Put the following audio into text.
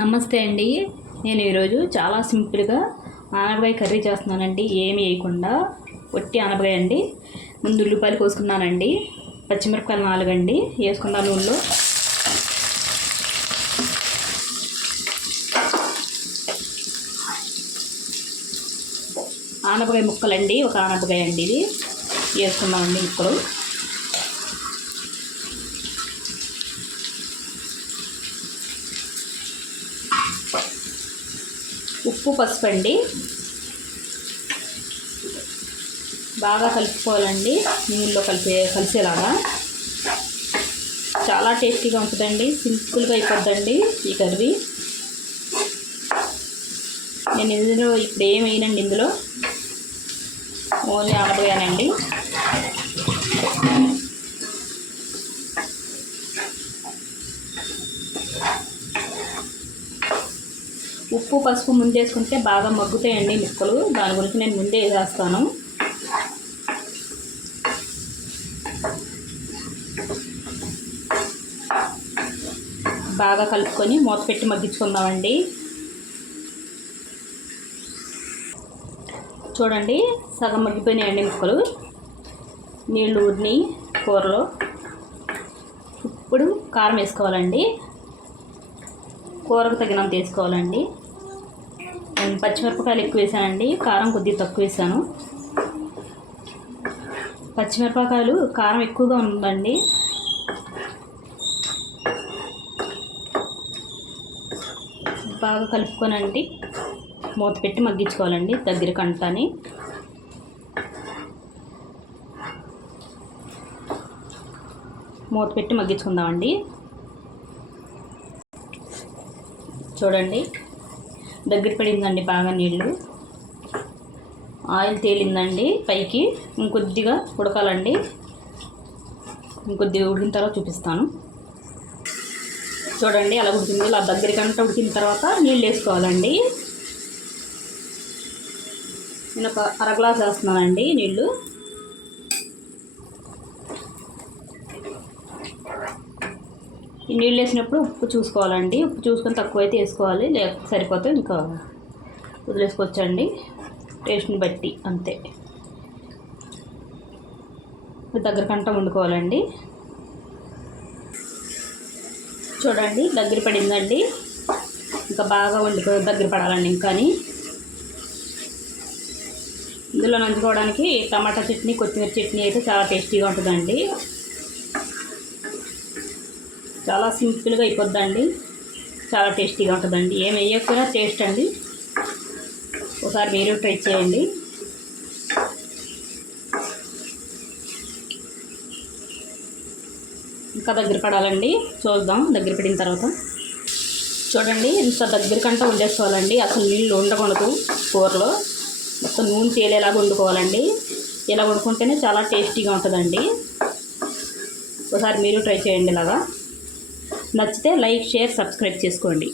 నమస్తే అండి. నేను ఈరోజు చాలా సింపుల్గా ఆనపకాయ కర్రీ చేస్తున్నానండి. ఏమి వేయకుండా ఒట్టి ఆనపకాయ అండి. ముందు ఉల్లిపాయలు కోసుకున్నానండి. పచ్చిమిరపకాయలు 4 అండి వేసుకున్న నూనెలో. ఆనపకాయ ముక్కలండి, ఒక ఆనపకాయ అండి ఇది వేసుకున్నామండి ముక్కలు. ఉప్పు, పసుపు అండి. బాగా కలుపుకోవాలండి, నీళ్ళలో కలిసేలాగా. చాలా టేస్టీగా ఉంటుందండి, సింపుల్గా అయిపోద్దండి ఈ కర్రీ. నేను ఇందులో ఇప్పుడు ఏం వేయనండి, ఇందులో ఓన్లీ ఆనపకాయనండి. ఉప్పు, పసుపు ముందే వేసుకుంటే బాగా మగ్గుతాయండి ముక్కలు. దాని గురించి నేను ముందే వేసేస్తాను. బాగా కలుపుకొని మూత పెట్టి మగ్గించుకుందామండి. చూడండి, సగం మగ్గిపోయినాయండి ముక్కలు. నీళ్ళు ఊరిని కూరలో. ఇప్పుడు కారం వేసుకోవాలండి. కూరకు తగినంత వేసుకోవాలండి. నేను పచ్చిమిరపకాయలు ఎక్కువ వేసానండి, కారం కొద్దిగా తక్కువ వేసాను. పచ్చిమిరపకాయలు కారం ఎక్కువగా ఉందండి. బాగా కలుపుకోనండి, మూత పెట్టి మగ్గించుకోవాలండి దగ్గర కంటని. మూత పెట్టి మగ్గించుకుందామండి. చూడండి, దగ్గర పడిందండి బాగా నీళ్ళు. ఆయిల్ తేలిందండి పైకి. ఇంకొద్దిగా ఉడకాలండి. ఇంకొద్దిగా ఉడికిన తర్వాత చూపిస్తాను. చూడండి, అలా ఉడికింది. ఇలా దగ్గరికంతా ఉడికిన తర్వాత నీళ్ళు వేసుకోవాలండి. నేను ఒక అర గ్లాస్ వేస్తున్నానండి నీళ్ళు. ఈ నీళ్ళు వేసినప్పుడు ఉప్పు చూసుకోవాలండి. ఉప్పు చూసుకొని తక్కువైతే వేసుకోవాలి, లేకపోతే సరిపోతే ఇంకా వదిలేసుకోవచ్చండి, టేస్ట్ని బట్టి అంతే. దగ్గర కంట వండుకోవాలండి. చూడండి, దగ్గర పడిందండి. ఇంకా బాగా దగ్గర పడాలండి. ఇంకాని ఇందులో నంచుకోవడానికి టమాటా చట్నీ, కొత్తిమీర చట్నీ అయితే చాలా టేస్టీగా ఉంటుందండి. చాలా సింపుల్గా అయిపోద్దండి, చాలా టేస్టీగా ఉంటుందండి. ఏం వేయకపోయినా టేస్ట్ అండి. ఒకసారి మీరు ట్రై చేయండి. ఇంకా దగ్గర పడాలండి, చూద్దాం దగ్గర పడిన తర్వాత. చూడండి, ఇంత దగ్గరకంటే వండేసుకోవాలండి. అసలు నీళ్ళు ఉండకూడదు కూరలో, మొత్తం నూనె తేలేలాగా వండుకోవాలండి. ఇలా వండుకుంటేనే చాలా టేస్టీగా ఉంటుందండి. ఒకసారి మీరు ట్రై చేయండి ఇలాగా. నచ్చితే లైక్, షేర్, సబ్స్క్రైబ్ చేసుకోండి.